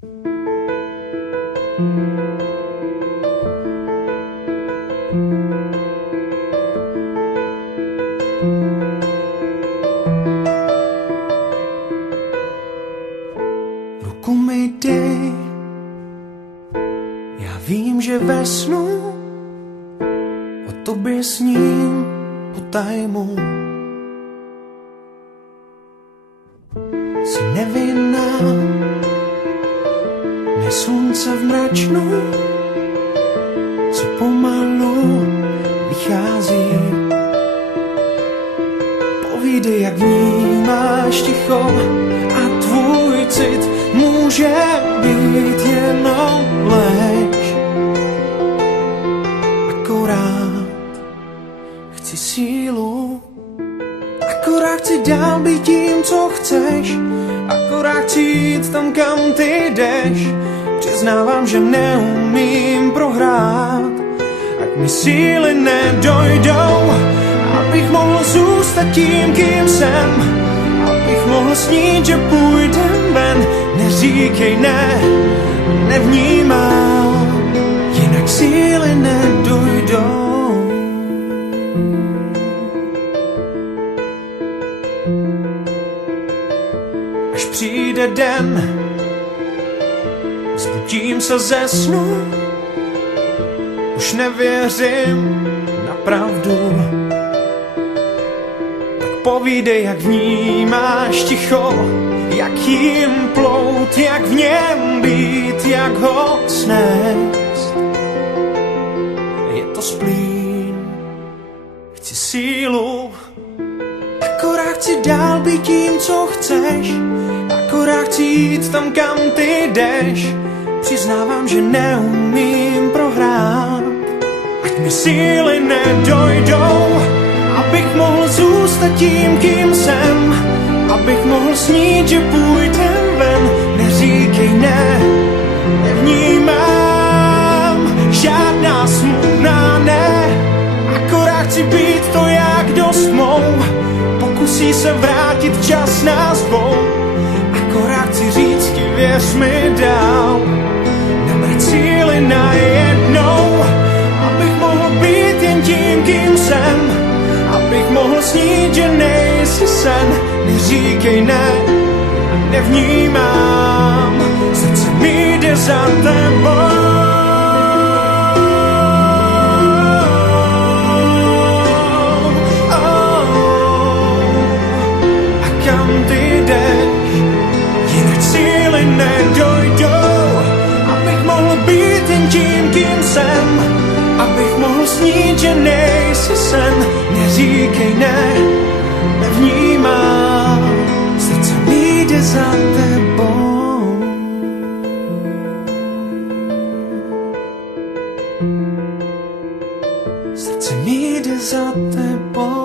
Ruku mi dej, já vím, že ve snu o tobě sním potajmu. Jsi nevinná, ne slunce v mračnu, co pomalu vychází. Povídej, jak vnímáš ticho a tvůj cit může být jenom lež. Akorát chci sílu, akorát chci dál být tím, co chceš, akorát chci jít tam, kam ty jdeš. Přiznávám, že neumím prohrát, ať mi síly nedojdou, abych mohl zůstat tím, kým jsem, abych mohl snít, že půjdem ven. Neříkej ne, nevnímám, jinak síly nedojdou. Až přijde den, zbudím se ze snu, už nevěřím na pravdu. Tak povídej, jak vnímáš ticho, jak jim plout, jak v něm být, jak ho snést. Je to splín, chci sílu, akorát chci dál být tím, co chceš, akorát chci jít tam, kam ty jdeš. Přiznávám, že neumím prohrát, ať mi síly nedojdou, abych mohl zůstat tím, kým jsem, abych mohl snít, že půjdem ven. Neříkej ne, nevnímám, žádná smutná ne, akorát chci být to, jak dost mou. Pokusí se vrátit čas nás dvou, akorát chci říct ti, věř mi dál. Nabrat síly najednou, abych mohl být jen tím, kým jsem, abych mohl snít, že nejsi sen. Neříkej ne, nevnímám, srdce mi jde za tebou. A kam ty jdeš, jinak síly nedojdou, abych mohl být jen tím, kým jsem, abych mohl snít, že nejsi sen. Neříkej ne, nevnímám, srdce mi jde za tebou. Srdce mi jde za tebou.